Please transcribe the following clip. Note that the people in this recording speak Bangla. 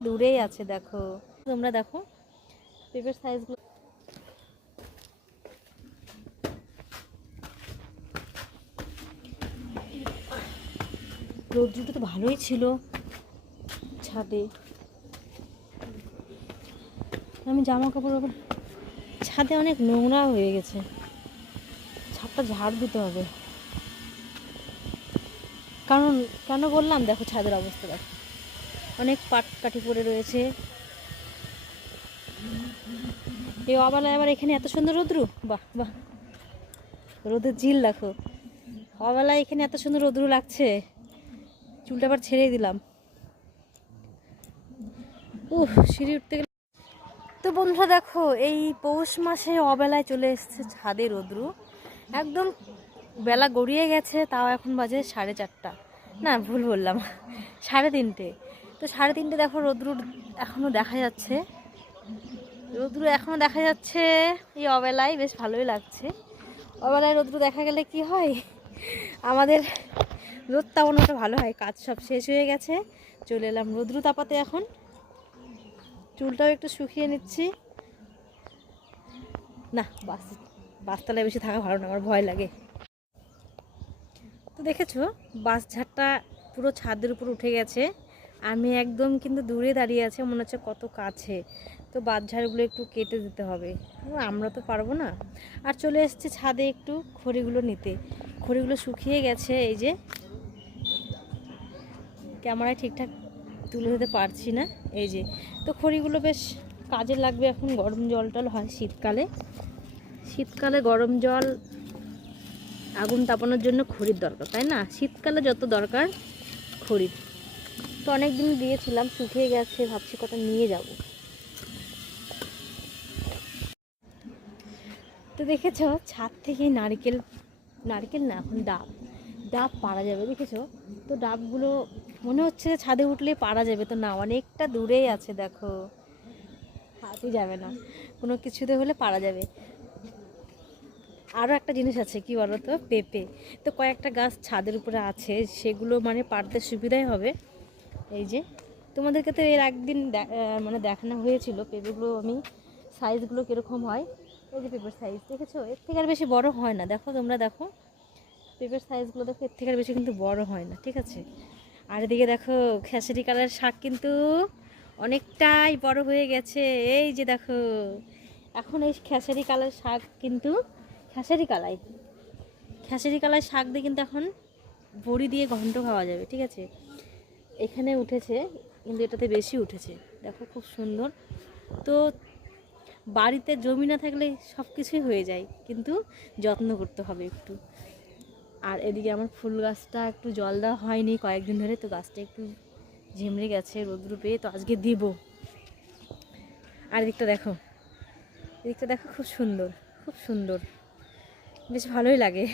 দূরেই আছে, দেখো। তোমরা দেখো, পেঁপের সাইজগুলো রোদ্রুটা তো ভালোই ছিল ছাদে। আমি জামা কাপড় ছাদে অনেক নোংরা হয়ে গেছে। ছাদটা ঝাড় দিতে হবে। কারণ, কেন বললাম? দেখো ছাদের অবস্থা দেখো। অনেক পাট কাঠি পড়ে রয়েছে। এই অবেলায় আবার এখানে এত সুন্দর রোদ্রু? বাহ বাহ। রোদের ঝিল দেখো। অবেলায় এখানে এত সুন্দর রোদ্রু লাগছে। চুলটা আবার ছেড়ে দিলাম। উহ সিঁড়ি উঠতে গেলে তো বন্ধুরা দেখো, এই পৌষ মাসে অবেলায় চলে এসেছে ছাদে রোদ্রু। একদম বেলা গড়িয়ে গেছে, তাও এখন বাজে সাড়ে চারটা। না, ভুল বললাম। সাড়ে তিনটে। তো সাড়ে তিনটে দেখো রোদ্রু এখনও দেখা যাচ্ছে। রোদ্রু এখনও দেখা যাচ্ছে, এই অবেলায় বেশ ভালোই লাগছে। অবেলায় রোদ্রু দেখা গেলে কি হয়? আমাদের রোদ তাপানোটা ভালো হয়, কাজ সব শেষ হয়ে গেছে, চলে এলাম রোদ্রু তাপাতে এখন। চুলটাও একটু শুকিয়ে নিচ্ছি। না, বাস, বাসতলায় বেশি থাকা ভালো না, আমার ভয় লাগে। তো দেখেছ বাস ঝাড়টা পুরো ছাদের উপর উঠে গেছে। আমি একদম কিন্তু দূরে দাঁড়িয়ে আছে, মনে হচ্ছে কত কাছে। তো বাস ঝাড়গুলো একটু কেটে দিতে হবে। আমরা তো পারব না। আর চলে এসছে ছাদে একটু খড়িগুলো নিতে। খড়িগুলো শুকিয়ে গেছে, এই যে। ক্যামেরায় ঠিকঠাক তুলে দিতে পারছি না, এই যে। তো খড়িগুলো বেশ কাজে লাগবে এখন, গরম জল টল হয় শীতকালে। শীতকালে গরম জল, আগুন তাপানোর জন্য খড়ির দরকার, তাই না? শীতকালে যত দরকার খড়ির। তো অনেক দিন দিয়েছিলাম শুকিয়ে গেছে, ভাবছি কটা নিয়ে যাব। তো দেখেছ, ছাদ থেকে নারকেল নারকেল না, এখন ডাব। ডাব পাড়া যাবে, দেখেছ? তো ডাবগুলো, মনে হচ্ছে যে ছাদে উঠলে পারা যাবে। তো না, অনেকটা দূরেই আছে, দেখো। হাতি যাবে না। কোনো কিছুতে হলে পারা যাবে। আরও একটা জিনিস আছে, কি বলো তো পেঁপে। তো কয়েকটা গাছ ছাদের উপরে আছে, সেগুলো মানে পাড়তে সুবিধাই হবে। এই যে, তোমাদেরকে তো এর একদিন মানে দেখানো হয়েছিল, পেঁপেগুলো আমি সাইজগুলো কীরকম হয়? এই যে পেঁপের সাইজ দেখেছ? এর থেকে আর বেশি বড় হয় না। দেখো তোমরা, দেখো। পেঁপের সাইজগুলো দেখো, এর থেকে আর বেশি কিন্তু বড় হয় না, ঠিক আছে? আর এদিকে দেখো, খেসারি কালার শাক কিন্তু অনেকটাই বড় হয়ে গেছে। এই যে দেখো, এখন এই খেসারি কালার শাক কিন্তু, খেসারি কালাই, খেসারি কালার শাক দিয়ে কিন্তু এখন বড়ি দিয়ে ঘন্ট খাওয়া যাবে, ঠিক আছে? এখানে উঠেছে, কিন্তু এটাতে বেশি উঠেছে। দেখো খুব সুন্দর। তো বাড়িতে জমি না থাকলে সব কিছুই হয়ে যায়, কিন্তু যত্ন করতে হবে একটু। আর এদিকে আমার ফুল গাছটা একটু জল দেওয়া হয়নি কয়েকদিন ধরে, তো গাছটা একটু ঝিমড়ে গেছে, রোদ্রু পেয়ে তো আজকে দিব। আর এদিকটা দেখো এদিকটা দেখো খুব সুন্দর খুব সুন্দর। বেশ ভালোই লাগে।